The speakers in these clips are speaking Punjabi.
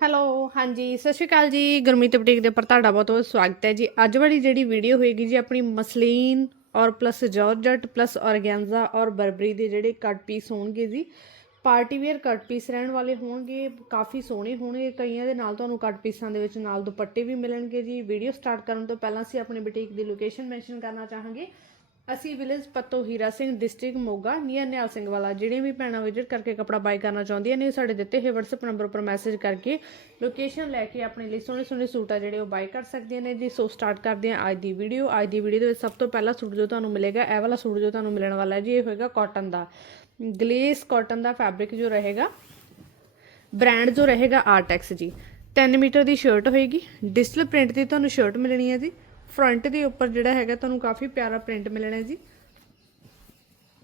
ਹੈਲੋ, ਹਾਂਜੀ, ਸਤਿ ਸ਼੍ਰੀ ਅਕਾਲ ਜੀ। ਗੁਰਮੀਤ ਬੁਟੀਕ ਦੇ ਉੱਪਰ ਤੁਹਾਡਾ ਬਹੁਤ ਬਹੁਤ ਸਵਾਗਤ ਹੈ ਜੀ। ਅੱਜ ਵਾਲੀ ਜਿਹੜੀ ਵੀਡੀਓ ਹੋਏਗੀ ਜੀ, ਆਪਣੀ ਮਸਲੀਨ ਔਰ ਪਲੱਸ ਜਾਰਜਟ ਪਲੱਸ ਔਰਗੈਂਜ਼ਾ ਔਰ ਬਰਬਰੀ ਦੇ ਜਿਹੜੇ ਕੱਟ ਪੀਸ ਹੋਣਗੇ ਜੀ ਪਾਰਟੀ ਵੇਅਰ ਕੱਟ ਪੀਸ ਰਹਿਣ ਵਾਲੇ ਹੋਣਗੇ, ਕਾਫੀ ਸੋਹਣੇ ਹੋਣਗੇ। ਕਈਆਂ ਦੇ ਨਾਲ ਤੁਹਾਨੂੰ ਕੱਟ ਪੀਸਾਂ ਦੇ ਵਿੱਚ ਨਾਲ ਦੁਪੱਟੇ ਵੀ ਮਿਲਣਗੇ ਜੀ। ਵੀਡੀਓ ਸਟਾਰਟ ਕਰਨ ਤੋਂ ਪਹਿਲਾਂ ਅਸੀਂ ਆਪਣੀ ਬੁਟੀਕ ਦੀ ਲੋਕੇਸ਼ਨ ਮੈਂਸ਼ਨ ਕਰਨਾ ਚਾਹਾਂਗੇ। ਅਸੀਂ village Patto Hira Singh district Moga near Nihal Singh Wala ਜਿਹੜੀਆਂ ਵੀ ਭੈਣਾਂ ਵਿਜ਼ਿਟ ਕਰਕੇ ਕਪੜਾ ਬਾਈ ਕਰਨਾ ਚਾਹੁੰਦੀਆਂ ਨੇ ਉਹ ਸਾਡੇ ਦਿੱਤੇ ਹੋਏ WhatsApp ਨੰਬਰ ਉੱਪਰ ਮੈਸੇਜ ਕਰਕੇ ਲੋਕੇਸ਼ਨ ਲੈ ਕੇ ਆਪਣੇ ਲਈ ਸੋਹਣੇ ਸੋਹਣੇ ਸੂਟ ਆ ਜਿਹੜੇ ਉਹ ਬਾਈ ਕਰ ਸਕਦੀਆਂ ਨੇ ਜੀ। ਸੋ ਸਟਾਰਟ ਕਰਦੇ ਹਾਂ ਅੱਜ ਦੀ ਵੀਡੀਓ ਅੱਜ ਦੀ ਵੀਡੀਓ ਦੇ ਵਿੱਚ ਸਭ ਤੋਂ ਪਹਿਲਾ ਸੂਟ ਜੋ ਤੁਹਾਨੂੰ ਮਿਲੇਗਾ, ਇਹ ਵਾਲਾ ਸੂਟ ਜੋ ਤੁਹਾਨੂੰ ਮਿਲਣ ਵਾਲਾ ਹੈ ਜੀ, ਇਹ ਹੋਏਗਾ ਕਾਟਨ ਦਾ। ਗਲੇਸ ਕਾਟਨ ਦਾ ਫੈਬਰਿਕ ਜੋ ਰਹੇਗਾ ਬ੍ਰਾਂਡ ਜੋ ਰਹੇਗਾ ਆਰਟੈਕਸ ਜੀ। 3 ਮੀਟਰ ਦੀ ਸ਼ਰਟ ਹੋਏਗੀ। ਡਿਜੀਟਲ ਪ੍ਰਿੰਟ ਦੀ ਤੁਹਾਨੂੰ ਸ਼ਰਟ ਮਿਲਣੀ ਹੈ ਜੀ। ਫਰੰਟ ਦੇ ਉੱਪਰ ਜਿਹੜਾ ਹੈਗਾ, ਤੁਹਾਨੂੰ ਕਾਫੀ ਪਿਆਰਾ ਪ੍ਰਿੰਟ ਮਿਲਣਾ ਜੀ।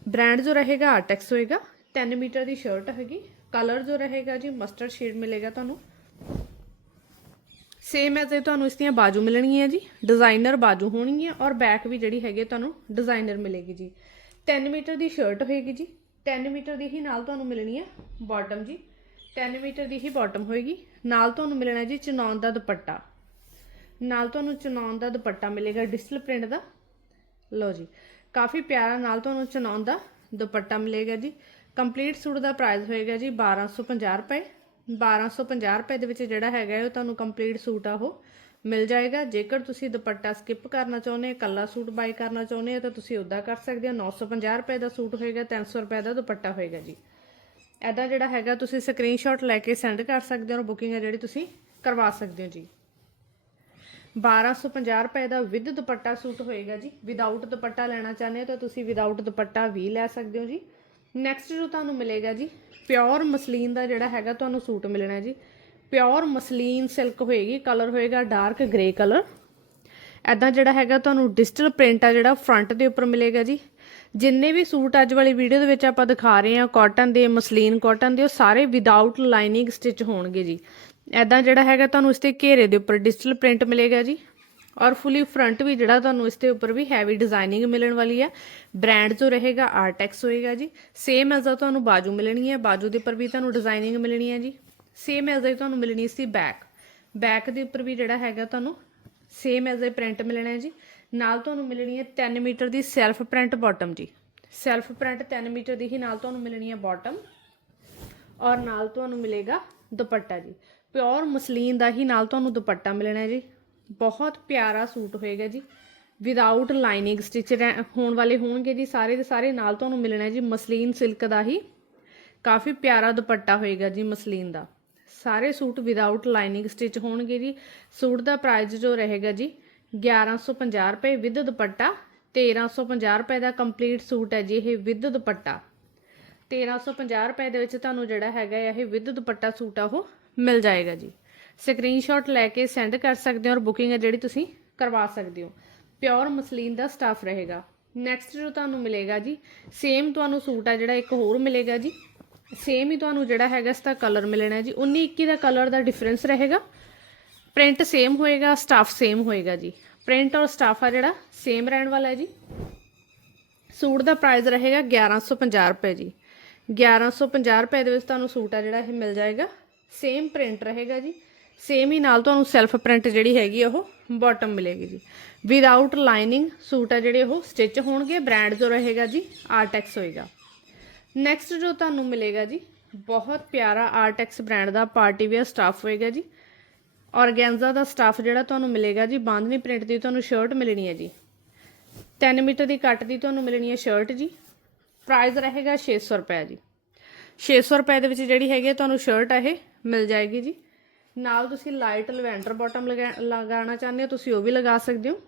ਬ੍ਰਾਂਡ ਜੋ ਰਹੇਗਾ ਆਰਟੈਕਸ ਹੋਏਗਾ 3 ਮੀਟਰ ਦੀ ਸ਼ਰਟ ਹੈਗੀ। ਕਲਰ ਜੋ ਰਹੇਗਾ ਜੀ ਮਸਟਰਡ ਸ਼ੇਡ ਮਿਲੇਗਾ ਤੁਹਾਨੂੰ। ਸੇਮ ਐਜ਼ ਇਹ ਤੁਹਾਨੂੰ ਇਸ ਦੀਆਂ ਬਾਜੂ ਮਿਲਣਗੀਆਂ ਜੀ। ਡਿਜ਼ਾਈਨਰ ਬਾਜੂ ਹੋਣਗੀਆਂ ਔਰ ਬੈਕ ਵੀ ਜਿਹੜੀ ਹੈਗੀ, ਤੁਹਾਨੂੰ ਡਿਜ਼ਾਈਨਰ ਮਿਲੇਗੀ ਜੀ। 3 ਮੀਟਰ ਦੀ ਸ਼ਰਟ ਹੋਏਗੀ ਜੀ। 3 ਮੀਟਰ ਦੀ ਹੀ ਨਾਲ ਤੁਹਾਨੂੰ ਮਿਲਣੀ ਹੈ ਬਾਟਮ ਜੀ। 3 ਮੀਟਰ ਦੀ ਹੀ ਬਾਟਮ ਹੋਏਗੀ। ਨਾਲ ਤੁਹਾਨੂੰ ਮਿਲਣਾ ਜੀ ਚਨੌਨ ਦਾ ਦੁਪੱਟਾ। ਨਾਲ ਤੁਹਾਨੂੰ ਚਨਾਉਣ ਦਾ ਦੁਪੱਟਾ ਮਿਲੇਗਾ ਡਿਜੀਟਲ ਪ੍ਰਿੰਟ ਦਾ। ਲਓ ਜੀ, ਕਾਫੀ ਪਿਆਰਾ ਨਾਲ ਤੁਹਾਨੂੰ ਚਨਾਉਣ ਦਾ ਦੁਪੱਟਾ ਮਿਲੇਗਾ ਜੀ। ਕੰਪਲੀਟ ਸੂਟ ਦਾ ਪ੍ਰਾਈਸ ਹੋਏਗਾ ਜੀ 1250 ਰੁਪਏ। 1250 ਰੁਪਏ ਦੇ ਵਿੱਚ ਜਿਹੜਾ ਹੈਗਾ ਹੈ, ਉਹ ਤੁਹਾਨੂੰ ਕੰਪਲੀਟ ਸੂਟ ਆ ਉਹ ਮਿਲ ਜਾਏਗਾ। ਜੇਕਰ ਤੁਸੀਂ ਦੁਪੱਟਾ ਸਕਿਪ ਕਰਨਾ ਚਾਹੁੰਦੇ ਹੋ ਕੱਲਾ ਸੂਟ ਬਾਈ ਕਰਨਾ ਚਾਹੁੰਦੇ ਹੋ, ਤਾਂ ਤੁਸੀਂ ਉਦਾਂ ਕਰ ਸਕਦੇ ਹੋ। 950 ਰੁਪਏ ਦਾ ਸੂਟ ਹੋਏਗਾ 300 ਰੁਪਏ ਦਾ ਦੁਪੱਟਾ ਹੋਏਗਾ ਜੀ। ਐਦਾ ਜਿਹੜਾ ਹੈਗਾ, ਤੁਸੀਂ ਸਕਰੀਨਸ਼ਾਟ ਲੈ ਕੇ ਸੈਂਡ ਕਰ ਸਕਦੇ ਹੋ ਔਰ ਬੁਕਿੰਗ ਹੈ ਜਿਹੜੀ ਤੁਸੀਂ ਕਰਵਾ ਸਕਦੇ ਹੋ ਜੀ। 1250 ਰੁਪਏ ਦਾ ਵਿਦ ਦੁਪੱਟਾ ਸੂਟ ਹੋਏਗਾ ਜੀ। ਵਿਦਆਊਟ ਦੁਪੱਟਾ ਲੈਣਾ ਚਾਹੁੰਦੇ ਹੋ ਤਾਂ ਤੁਸੀਂ ਵਿਦਆਊਟ ਦੁਪੱਟਾ ਵੀ ਲੈ ਸਕਦੇ ਹੋ ਜੀ। ਨੈਕਸਟ ਜੋ ਤੁਹਾਨੂੰ ਮਿਲੇਗਾ ਜੀ ਪਿਓਰ ਮਸਲੀਨ ਦਾ ਜਿਹੜਾ ਹੈਗਾ ਤੁਹਾਨੂੰ ਸੂਟ ਮਿਲਣਾ ਜੀ। ਪਿਓਰ ਮਸਲੀਨ ਸਿਲਕ ਹੋਏਗੀ ਕਲਰ ਹੋਏਗਾ ਡਾਰਕ ਗ੍ਰੇ ਕਲਰ ਐਦਾਂ ਜਿਹੜਾ ਹੈਗਾ ਤੁਹਾਨੂੰ ਡਿਜੀਟਲ ਪ੍ਰਿੰਟ ਆ ਜਿਹੜਾ ਫਰੰਟ ਦੇ ਉੱਪਰ ਮਿਲੇਗਾ ਜੀ। ਜਿੰਨੇ ਵੀ ਸੂਟ ਅੱਜ ਵਾਲੀ ਵੀਡੀਓ ਦੇ ਵਿੱਚ ਆਪਾਂ ਦਿਖਾ ਰਹੇ ਹਾਂ ਕਾਟਨ ਦੇ ਮਸਲੀਨ ਕਾਟਨ ਦੇ, ਉਹ ਸਾਰੇ ਵਿਦਆਊਟ ਲਾਈਨਿੰਗ ਸਟਿਚ ਹੋਣਗੇ ਜੀ। ਐਦਾਂ ਜਿਹੜਾ ਹੈਗਾ ਤੁਹਾਨੂੰ ਇਸ ਤੇ ਘੇਰੇ ਦੇ ਉੱਪਰ ਡਿਜੀਟਲ ਪ੍ਰਿੰਟ ਮਿਲੇਗਾ ਜੀ। ਔਰ ਫੁੱਲੀ ਫਰੰਟ ਵੀ ਜਿਹੜਾ ਤੁਹਾਨੂੰ ਇਸ ਦੇ ਉੱਪਰ ਵੀ ਹੈਵੀ ਡਿਜ਼ਾਈਨਿੰਗ ਮਿਲਣ ਵਾਲੀ ਹੈ ਬ੍ਰਾਂਡ ਜੋ ਰਹੇਗਾ ਆਰਟੈਕਸ ਹੋਏਗਾ ਜੀ। ਸੇਮ ਐਜ਼ ਆ ਤੁਹਾਨੂੰ ਬਾਜੂ ਮਿਲਣੀ ਹੈ ਬਾਜੂ ਦੇ ਉੱਪਰ ਵੀ ਤੁਹਾਨੂੰ ਡਿਜ਼ਾਈਨਿੰਗ ਮਿਲਣੀ ਹੈ ਜੀ। ਸੇਮ ਐਜ਼ ਆ ਤੁਹਾਨੂੰ ਮਿਲਣੀ ਸੀ ਬੈਕ ਬੈਕ ਦੇ ਉੱਪਰ ਵੀ ਜਿਹੜਾ ਹੈਗਾ ਤੁਹਾਨੂੰ ਸੇਮ ਐਜ਼ ਅ ਪ੍ਰਿੰਟ ਮਿਲਣਾ ਹੈ ਜੀ। ਨਾਲ ਤੁਹਾਨੂੰ ਮਿਲਣੀ ਹੈ 3 ਮੀਟਰ ਦੀ ਸੈਲਫ ਪ੍ਰਿੰਟ ਬਾਟਮ ਜੀ। ਸੈਲਫ ਪ੍ਰਿੰਟ 3 ਮੀਟਰ ਦੀ ਹੀ ਨਾਲ ਤੁਹਾਨੂੰ ਮਿਲਣੀ ਹੈ ਬਾਟਮ ਔਰ ਨਾਲ ਤੁਹਾਨੂੰ ਮਿਲੇਗਾ ਦੁਪੱਟਾ ਜੀ। ਪਿਓਰ ਮਸਲੀਨ ਦਾ ਹੀ ਨਾਲ ਤੁਹਾਨੂੰ ਦੁਪੱਟਾ ਮਿਲਣਾ ਜੀ। ਬਹੁਤ ਪਿਆਰਾ ਸੂਟ ਹੋਏਗਾ ਜੀ। ਵਿਦਆਊਟ ਲਾਈਨਿੰਗ ਸਟਿਚ ਹੋਣ ਵਾਲੇ ਹੋਣਗੇ ਜੀ। ਸਾਰੇ ਦੇ ਸਾਰੇ ਨਾਲ ਤੁਹਾਨੂੰ ਮਿਲਣਾ ਜੀ ਮਸਲੀਨ ਸਿਲਕ ਦਾ ਹੀ। ਕਾਫੀ ਪਿਆਰਾ ਦੁਪੱਟਾ ਹੋਏਗਾ ਜੀ ਮਸਲੀਨ ਦਾ। ਸਾਰੇ ਸੂਟ ਵਿਦਆਊਟ ਲਾਈਨਿੰਗ ਸਟਿਚ ਹੋਣਗੇ ਜੀ। ਸੂਟ ਦਾ ਪ੍ਰਾਈਸ ਜੋ ਰਹੇਗਾ ਜੀ 1150 ਰੁਪਏ ਵਿਦ ਦੁਪੱਟਾ। 1350 ਰੁਪਏ ਦਾ ਕੰਪਲੀਟ ਸੂਟ ਹੈ ਜੀ ਇਹ ਵਿਦ ਦੁਪੱਟਾ। 1350 ਰੁਪਏ ਦੇ ਵਿੱਚ ਤੁਹਾਨੂੰ ਜਿਹੜਾ ਹੈਗਾ ਇਹ ਵਿਦ ਦੁਪੱਟਾ ਸੂਟ ਆ ਉਹ। ਮਿਲ ਜਾਏਗਾ ਜੀ। ਸਕਰੀਨਸ਼ਾਟ ਲੈ ਕੇ ਸੈਂਡ ਕਰ ਸਕਦੇ ਹੋ ਔਰ ਬੁਕਿੰਗ ਹੈ ਜਿਹੜੀ ਤੁਸੀਂ ਕਰਵਾ ਸਕਦੇ ਹੋ। ਪਿਓਰ ਮਸਲੀਨ ਦਾ ਸਟਾਫ ਰਹੇਗਾ। ਨੈਕਸਟ ਜੋ ਤੁਹਾਨੂੰ ਮਿਲੇਗਾ ਜੀ ਸੇਮ ਤੁਹਾਨੂੰ ਸੂਟ ਆ ਜਿਹੜਾ ਇੱਕ ਹੋਰ ਮਿਲੇਗਾ ਜੀ। ਸੇਮ ਹੀ ਤੁਹਾਨੂੰ ਜਿਹੜਾ ਹੈਗਾ ਇਸ ਦਾ ਕਲਰ ਮਿਲਣਾ ਜੀ। 19 21 ਦਾ ਕਲਰ ਦਾ ਡਿਫਰੈਂਸ ਰਹੇਗਾ। ਪ੍ਰਿੰਟ ਸੇਮ ਹੋਏਗਾ ਸਟਾਫ ਸੇਮ ਹੋਏਗਾ ਜੀ। ਪ੍ਰਿੰਟ ਔਰ ਸਟਾਫ ਆ ਜਿਹੜਾ ਸੇਮ ਰਹਿਣ ਵਾਲਾ ਹੈ ਜੀ। ਸੂਟ ਦਾ ਪ੍ਰਾਈਸ ਰਹੇਗਾ 1150 ਰੁਪਏ ਜੀ। 1150 ਰੁਪਏ ਦੇ ਵਿੱਚ ਤੁਹਾਨੂੰ ਸੂਟ ਆ ਜਿਹੜਾ ਇਹ ਮਿਲ ਜਾਏਗਾ। ਸੇਮ ਪ੍ਰਿੰਟ ਰਹੇਗਾ ਜੀ। ਸੇਮ ਹੀ ਨਾਲ ਤੁਹਾਨੂੰ ਸੈਲਫ ਪ੍ਰਿੰਟ ਜਿਹੜੀ ਹੈਗੀ ਉਹ ਬਾਟਮ ਮਿਲੇਗੀ ਜੀ। ਵਿਦਆਊਟ ਲਾਈਨਿੰਗ ਸੂਟ ਆ ਜਿਹੜੇ ਉਹ ਸਟਿਚ ਹੋਣਗੇ ਬ੍ਰਾਂਡ ਜੋ ਰਹੇਗਾ ਜੀ ਆਰਟੈਕਸ ਹੋਏਗਾ। ਨੈਕਸਟ ਜੋ ਤੁਹਾਨੂੰ ਮਿਲੇਗਾ ਜੀ, ਬਹੁਤ ਪਿਆਰਾ ਆਰਟੈਕਸ ਬ੍ਰਾਂਡ ਦਾ ਪਾਰਟੀ ਵੇਅਰ ਸਟਾਫ ਹੋਏਗਾ ਜੀ। ਔਰਗੈਂਜ਼ਾ ਦਾ ਸਟਾਫ ਜਿਹੜਾ ਤੁਹਾਨੂੰ ਮਿਲੇਗਾ ਜੀ, ਬਾਂਧਨੀ ਪ੍ਰਿੰਟ ਦੀ ਤੁਹਾਨੂੰ ਸ਼ਰਟ ਮਿਲਣੀ ਹੈ ਜੀ। 3 ਮੀਟਰ ਦੀ ਕੱਟ ਦੀ ਤੁਹਾਨੂੰ ਮਿਲਣੀ ਹੈ ਸ਼ਰਟ ਜੀ। ਪ੍ਰਾਈਸ ਰਹੇਗਾ 600 ਰੁਪਏ ਜੀ। 600 ਰੁਪਏ ਦੇ ਵਿੱਚ ਜਿਹੜੀ ਹੈਗੀ ਹੈ ਤੁਹਾਨੂੰ ਸ਼ਰਟ ਇਹ, ਮਿਲ ਜਾਏਗੀ ਜੀ। ਨਾਲ ਤੁਸੀਂ ਲਾਈਟ ਲਵੈਂਡਰ ਬਾਟਮ ਲਗਾਉਣਾ ਚਾਹੁੰਦੇ ਹੋ, ਤੁਸੀਂ ਉਹ ਵੀ ਲਗਾ ਸਕਦੇ ਹੋ।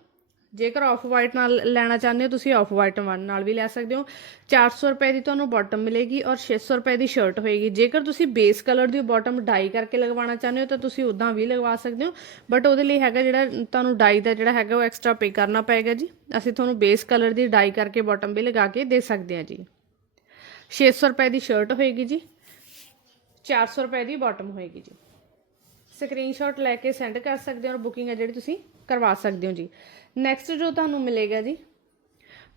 ਜੇਕਰ ਆਫ ਵਾਈਟ ਨਾਲ ਲੈਣਾ ਚਾਹੁੰਦੇ ਹੋ, ਤੁਸੀਂ ਆਫ ਵਾਈਟ ਨਾਲ ਵੀ ਲੈ ਸਕਦੇ ਹੋ। 400 ਰੁਪਏ ਦੀ ਤੁਹਾਨੂੰ ਬਾਟਮ ਮਿਲੇਗੀ ਔਰ 600 ਰੁਪਏ ਦੀ ਸ਼ਰਟ ਹੋਏਗੀ। ਜੇਕਰ ਤੁਸੀਂ ਬੇਸ ਕਲਰ ਦੀ ਬਾਟਮ ਡਾਈ ਕਰਕੇ ਲਗਵਾਉਣਾ ਚਾਹੁੰਦੇ ਹੋ, ਤਾਂ ਤੁਸੀਂ ਉਦਾਂ ਵੀ ਲਗਵਾ ਸਕਦੇ ਹੋ। ਬਟ ਉਹਦੇ ਲਈ ਹੈਗਾ ਜਿਹੜਾ ਤੁਹਾਨੂੰ ਡਾਈ ਦਾ ਜਿਹੜਾ ਹੈਗਾ, ਉਹ ਐਕਸਟਰਾ ਪੇ ਕਰਨਾ ਪਏਗਾ ਜੀ। ਅਸੀਂ ਤੁਹਾਨੂੰ ਬੇਸ ਕਲਰ ਦੀ ਡਾਈ ਕਰਕੇ ਬਾਟਮ ਵੀ ਲਗਾ ਕੇ ਦੇ ਸਕਦੇ ਹਾਂ ਜੀ। 600 ਰੁਪਏ ਦੀ ਸ਼ਰਟ ਹੋਏਗੀ ਜੀ 400 ਰੁਪਏ ਦੀ ਬਾਟਮ ਹੋਏਗੀ ਜੀ। ਸਕਰੀਨਸ਼ਾਟ ਲੈ ਕੇ ਸੈਂਡ ਕਰ ਸਕਦੇ ਹੋ ਔਰ ਬੁਕਿੰਗ ਹੈ ਜਿਹੜੀ ਤੁਸੀਂ ਕਰਵਾ ਸਕਦੇ ਹੋ ਜੀ। ਨੈਕਸਟ ਜੋ ਤੁਹਾਨੂੰ ਮਿਲੇਗਾ ਜੀ